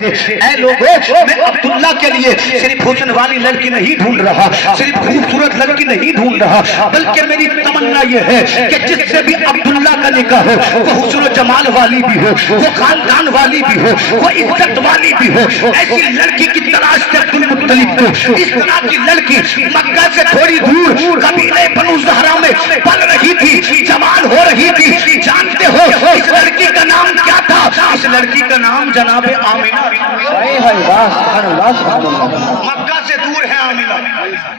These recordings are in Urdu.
اے لوگوں، میں عبداللہ کے لیے صرف حسن والی لڑکی نہیں ڈھونڈ رہا، صرف خوبصورت لڑکی نہیں ڈھونڈ رہا، بلکہ میری تمنا یہ ہے کہ جس سے بھی عبداللہ کا نکاح ہو وہ حسن و جمال والی بھی ہو، وہ خاندان والی بھی ہو، وہ عزت والی بھی ہو۔ ایسی لڑکی کی تلاش سے عبد المطلب کو، اس طرح کی لڑکی مکہ سے تھوڑی دور قبیلہ بنو زہرہ میں پل رہی تھی، جوان ہو رہی تھی۔ جانتے ہو اس لڑکی کا نام کیا تھا؟ اس لڑکی کا نام جناب آمینہ۔ مکہ سے دور ہے آمینہ،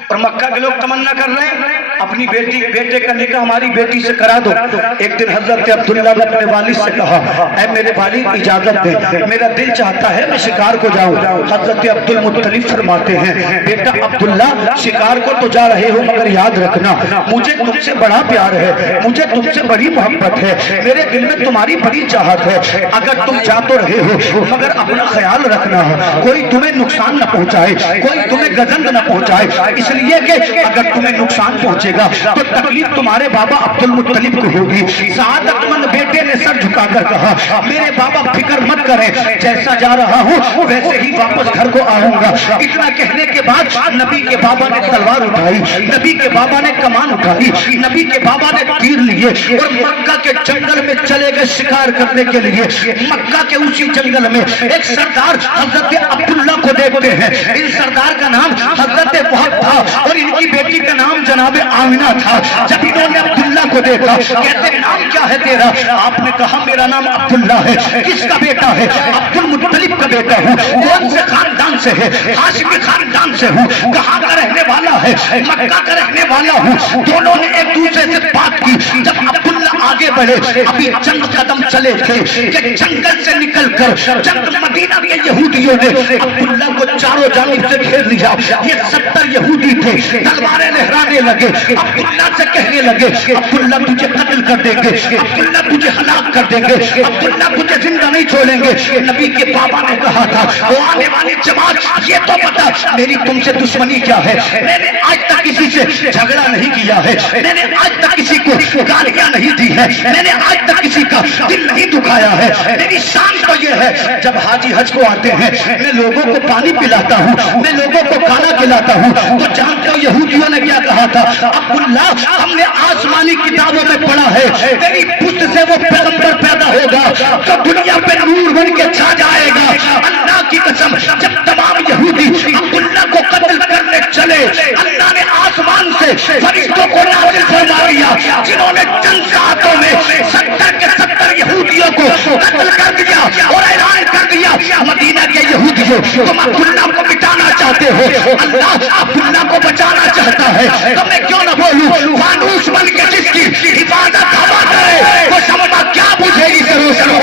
اور مکہ کے لوگ تمنا کر رہے ہیں اپنی بیٹے کا نکاح ہماری بیٹی سے کرا دو۔ ایک دن حضرت عبداللہ نے اپنے والد سے کہا، اے میرے والد اجازت دیں، میرا دل چاہتا ہے میں شکار کو جاؤں۔ حضرت عبد المطلب فرماتے ہیں، بیٹا عبداللہ شکار کو تو جا رہے ہو مگر یاد رکھنا مجھے تم سے بڑا پیار ہے، مجھے تم سے بڑی محبت ہے، میرے دل میں تمہاری بڑی چاہت ہے۔ اگر تم جا تو رہے ہو مگر اپنا خیال رکھنا، کوئی تمہیں نقصان نہ پہنچائے، کوئی تمہیں گزند نہ پہنچائے، اس لیے کہ اگر تمہیں نقصان پہنچے گا تو تکلیف تمہارے بابا عبد المطلب کو ہوگی۔ سعادت مند بیٹے نے سر جھکا کر کہا، میرے بابا فکر مت کریں، جیسا جا رہا ہوں ویسے ہی واپس گھر کو آؤں گا۔ اتنا کہنے کے بعد نبی کے بابا نے تلوار اٹھائی، نبی کے بابا نے کمان اٹھائی، نبی کے بابا نے تیر لیے اور مکہ کے جنگل میں چلے گئے شکار کرنے کے لیے۔ مکہ کے اسی جنگل میں ایک سردار حضرت عبداللہ کو دیکھتے ہیں، ان سردار کا نام حضرت وہب تھا اور ان کی بیٹی کا نام جناب آمینہ تھا۔ جب انہوں نے عبداللہ کو دیکھا، کہتے نام کیا ہے تیرا؟ آپ نے کہا میرا نام عبداللہ ہے۔ کس کا بیٹا ہے؟ عبد المطلب کا بیٹا ہوں۔ کون سے خاندان سے ہے؟ ہاشمی خاندان سے ہوں۔ کہاں کا رہنے والا ہے؟ مکہ کا رہنے والا ہوں۔ دونوں نے ایک دوسرے سے بات کی۔ جب عبداللہ آگے بڑھے، ابھی چند قدم چلے تھے کہ جنگل سے نکل کر چند مدینہ کے یہودیوں نے عبداللہ کو چاروں جانب سے گھیر لیا۔ یہ 70 یہودی تھے، تلواریں لہرانے لگے، عبداللہ سے کہنے لگے، عبداللہ تجھے قتل کر دیں گے، عبداللہ تجھے ہلاک کر دیں گے، عبداللہ تجھے زندہ نہیں چھوڑیں گے۔ نبی کے بابا نے کہا تھا، وہ آنے والی جماعت یہ تو بتا میری تم سے دشمنی کیا ہے؟ میں نے آج تک کسی سے جھگڑا نہیں کیا ہے، میں نے آج تک کسی کو گالیاں نہیں دی ہے، میں نے آج تک کسی کا دل نہیں دکھایا ہے۔ میری شان تو یہ ہے جب حاجی حج کو آتے ہیں میں لوگوں کو پانی پلاتا ہوں، میں لوگوں کو کھانا کھلاتا ہوں۔ تو جانتے ہو یہودیوں نے کیا کہا تھا؟ عبداللہ ہم نے آسمانی کتابوں میں پڑھا ہے تیری پشت سے وہ پیغمبر پیدا ہوگا جو دنیا پہ نور بن کے چھا جائے گا۔ اللہ کی قسم جب تمام یہودی عبداللہ کو قتل کرنے چلے، اللہ نے آسمان سے فرشتوں کو نازل فرما دیا جنہوں نے چند ساعتوں میں 70 کے 70 یہودیوں کو قتل کر دیا اور اعلان کر دیا، مدینہ کے یہودیوں تم عبداللہ کو مٹانا چاہتے ہو، اللہ عبداللہ کو بچانا چاہتا ہے۔ تو میں کیوں نہ بولوں؟ فانوس بن کے جس کی حفاظت ہوا کرے وہ شمع کیا بجھے گی؟ ضرور ضرور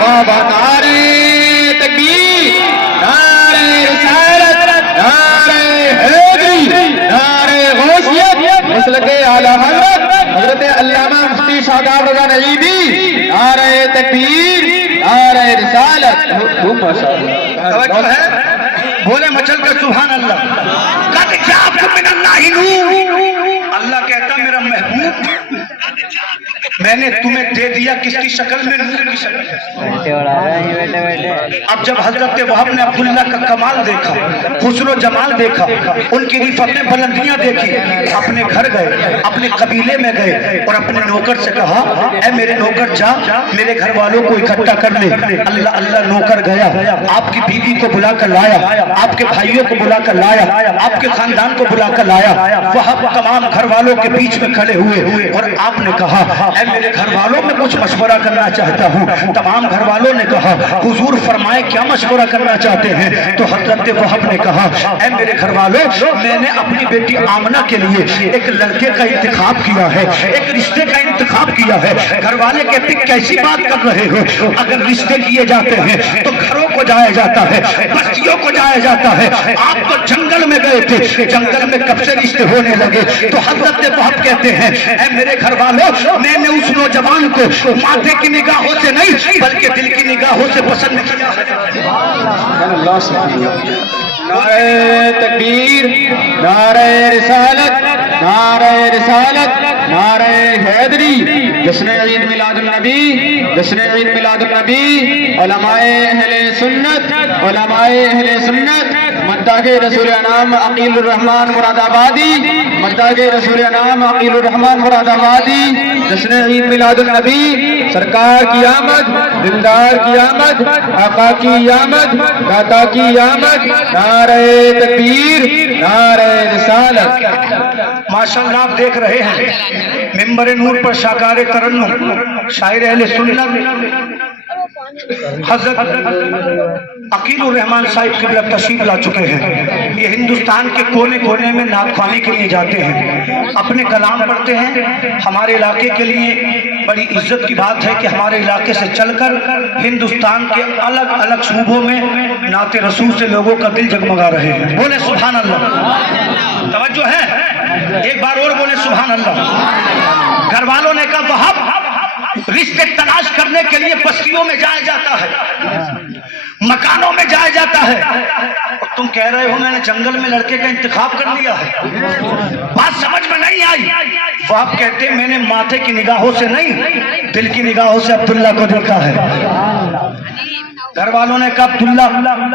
بابا نعرے تکبیر، نعرے رسالت، نعرے حیدری، نعرے غوثیت، مسلک اعلی حضرت حضرت علامہ مفتی شاداب رضا نعیمی، نعرے تکبیر، نعرے رسالت۔ توجہ ہے، بولے مچل کر سبحان اللہ۔ قد جاءکم من اللہ نور، اللہ کہتا میرا محبوب میں نے تمہیں دے دیا کس کی شکل میں؟ نور کی شکل میں۔ اب جب حضرت وہب نے عبداللہ کا کمال دیکھا، حسن و جمال دیکھا، ان کی رفعتیں بلندیاں دیکھی، اپنے گھر گئے، اپنے قبیلے میں گئے اور اپنے نوکر سے کہا، اے میرے نوکر جا میرے گھر والوں کو اکٹھا کر لے۔ اللہ اللہ نوکر گیا، آپ کی بیوی کو بلا کر لایا، آپ کے بھائیوں کو بلا کر لایا، آپ کے خاندان کو بلا کر لایا۔ وہب تمام گھر والوں کے بیچ میں کھڑے ہوئے اور آپ نے کہا، اے میرے گھر والوں میں کچھ مشورہ کرنا چاہتا ہوں۔ تمام گھر والوں نے کہا، حضور فرمائے کیا مشورہ کرنا چاہتے ہیں؟ تو حضرت وہب نے کہا، اے میرے گھر والوں میں نے اپنی بیٹی آمنہ کے لیے ایک لڑکے کا انتخاب کیا ہے، ایک رشتے کا انتخاب کیا ہے۔ گھر والے کہتے کیسی بات کر رہے ہو؟ اگر رشتے کیے جاتے ہیں تو گھروں کو جایا جاتا ہے، بستیوں کو جایا جاتا ہے، آپ تو جنگل میں گئے تھے، جنگل میں کب سے رشتے ہونے لگے؟ تو حضرت وہب کہتے ہیں، اے میرے گھر والوں میں نے اس نوجوان کو ماتھے کی نگاہوں سے نہیں بلکہ دل کی نگاہوں سے پسند کیا ہے۔ نعرہ تکبیر، نعرہ رسالت، نعرہ رسالت، نعرہ حیدری، جشن عید میلاد النبی، جشن عید میلاد النبی، علماء اہل سنت، علماء اہل سنت، مداح رسول انعام عقیل الرحمن مراد آبادی، مداح رسول انعام عقیل الرحمن مراد آبادی، جشن عید میلاد النبی، سرکار کی آمد، دلدار کی آمد، آقا کی آمد، داتا کی آمد، نعرہ تکبیر، نعرہ رسالت۔ ماشاءاللہ آپ دیکھ رہے ہیں ممبر نور پر شاکار ترنم شاعر اہل سنت حضرت عقیل الرحمن صاحب قبلہ تشریف لا چکے ہیں۔ یہ ہندوستان کے کونے کونے میں نعت خوانی کے لیے جاتے ہیں، اپنے کلام پڑھتے ہیں۔ ہمارے علاقے کے لیے بڑی عزت کی بات ہے کہ ہمارے علاقے سے چل کر ہندوستان کے الگ الگ صوبوں میں نعت رسول سے لوگوں کا دل جگمگا رہے ہیں۔ بولے سبحان اللہ، توجہ ہے، ایک بار اور بولے سبحان اللہ۔ گھر والوں نے کہا وہاب رشتے تلاش کرنے کے لیے بستیوں میں جایا جاتا ہے، مکانوں میں جایا جاتا ہے، اور تم کہہ رہے ہو میں نے جنگل میں لڑکے کا انتخاب کر لیا ہے، بات سمجھ میں نہیں آئی۔ وہ آپ کہتے ہیں میں نے ماتھے کی نگاہوں سے نہیں دل کی نگاہوں سے عبداللہ کو دیکھا ہے۔ گھر والوں نے کہا عبداللہ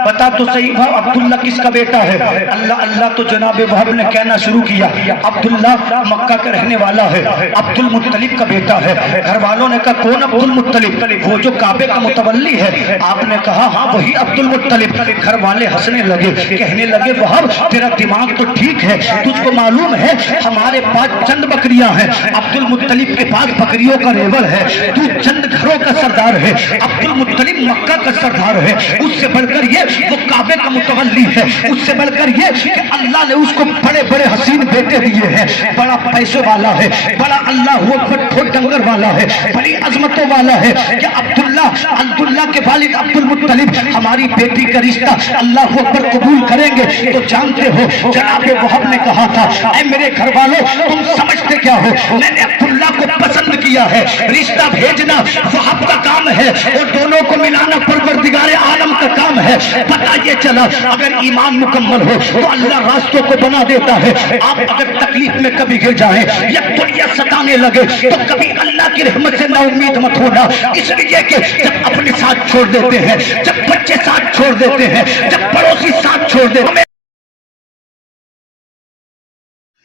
بتا تو صحیح بھاؤ عبداللہ کس کا بیٹا ہے؟ اللہ اللہ تو جناب وہب نے کہنا شروع کیا عبداللہ مکہ کا رہنے والا ہے، عبد المطلب کا بیٹا ہے۔ گھر والوں نے کہا کون عبد المطلب؟ وہ جو کعبے کا متولی ہے۔ آپ نے کہا ہاں وہی عبد المطلب۔ گھر والے ہنسنے لگے، کہنے لگے وہب تیرا دماغ تو ٹھیک ہے، تجھ کو معلوم ہے ہمارے پاس چند بکریاں ہیں، عبد المطلب کے پاس بکریوں کا ریوڑ ہے، تو چند گھروں کا سردار ہے، عبد المطلب مکہ کا سردار ہے، اس سے بڑھ کر یہ وہ کعبے کا متولی ہے، اس سے بڑھ کر یہ کہ اللہ نے اس کو بڑے بڑے حسین بیٹے دیے ہیں، بڑا پیسے والا ہے، بڑا اللہ اکبر ٹھوٹ ڈنگر والا ہے، بڑی عظمتوں والا ہے کہ عبداللہ کے والد عبد المطلب ہماری بیٹی کا رشتہ اللہ اکبر قبول کریں گے۔ تو جانتے ہو جناب وہب نے کہا تھا اے میرے گھر والوں تم سمجھتے کیا ہو، میں نے عبداللہ کو پسند کیا ہے، رشتہ بھیجنا وہب کا کام ہے اور دونوں کو ملانا پروردگار عالم کا کام ہے۔ پتہ یہ چلا اگر ایمان مکمل ہو تو اللہ راستوں کو بنا دیتا ہے۔ آپ اگر تکلیف میں کبھی گر جائیں یا دنیا ستانے لگے تو کبھی اللہ کی رحمت سے نا امید مت ہونا، اس لیے کہ جب اپنے ساتھ چھوڑ دیتے ہیں، جب بچے ساتھ چھوڑ دیتے ہیں، جب پڑوسی ساتھ چھوڑ دیتے ہیں،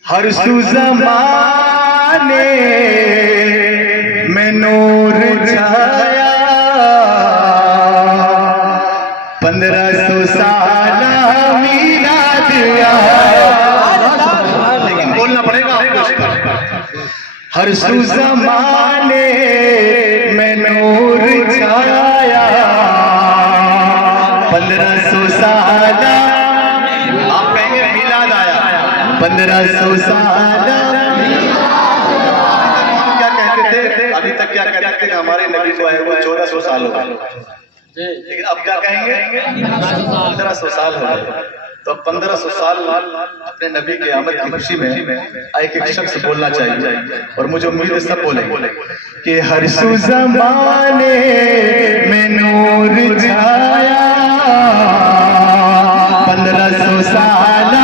ہر سو زمانے میں نور چھایا، 1500 سال میلاد آیا، لیکن بولنا پڑے گا آپ کو اس کا۔ ہر سو زمانے میں نور چھایا، 1500 سال آپ کہیں گے میلاد آیا، 1500 سال کیا کہتے تھے؟ ابھی تک کیا کہتے تھے ہمارے نبی کو آئے ہوئے 1400 سال ہو گئے، لیکن اب کیا کہیں گے 1500 سال ہو گئے۔ تو 1500 سال اپنے نبی کے آمد کی خوشی میں ایک ایک شخص بولنا چاہیے، اور مجھے امید ہے سب بولیں گے کہ ہر سو زمانے میں نور چھایا، 1500 سال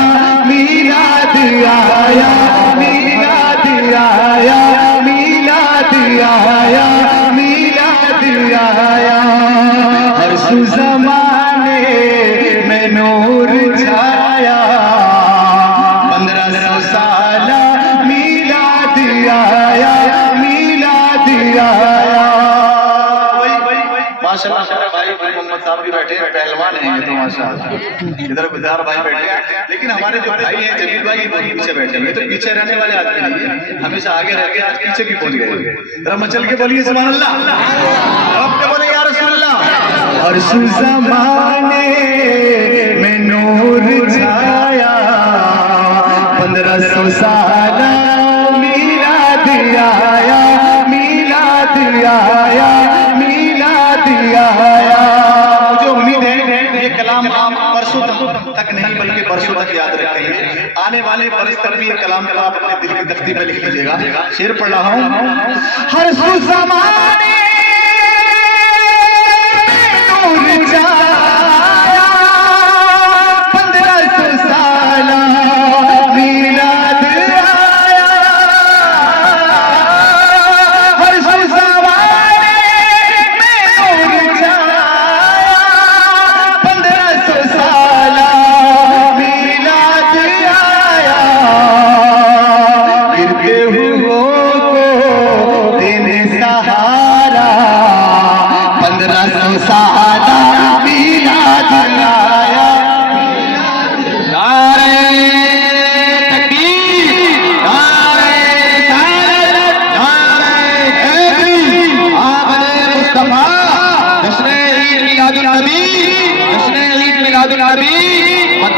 میلاد آیا، میلاد آیا، میلاد آیا، میلاد آیا، ہر سو زمانے میں نور چھایا، 1500 سال میلاد آیا، میلاد آیا۔ ماشاءاللہ بھائی محمد صاحب بھی بیٹھے ہیں، پہلوان ہیں یہ تو ماشاءاللہ، ادھر گزار بھائی بیٹھے ہیں، لیکن ہمارے جو بھائی ہیں جلیل بھائی وہ پیچھے بیٹھے ہیں، یہ تو پیچھے رہنے والے آدمی نہیں ہیں، ہمیشہ آگے رہ کے آج پیچھے بھی پہنچ گئے۔ ذرا مچل کے بولیے سبحان اللہ، رب کے بولے یا رسول اللہ۔ ہر سو زمانے میں نور چھایا، 1500 سال میلاد آیا، میلاد آیا، میلاد آیا۔ مجھے امید ہے یہ کلام آپ پرسوں تک نہیں بلکہ برسوں تک یاد رکھیں گے، آنے والے برس تک بھی یہ کلام کو آپ اپنے دل کی تختی پہ لکھ لیجیے گا۔ شعر پڑھ رہا ہوں، ہر سو زمانے نور چھایا، 1500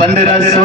1500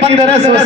1500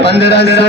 1500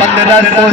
1500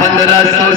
1500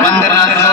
1500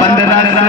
1500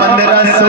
1500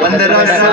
1500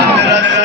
1500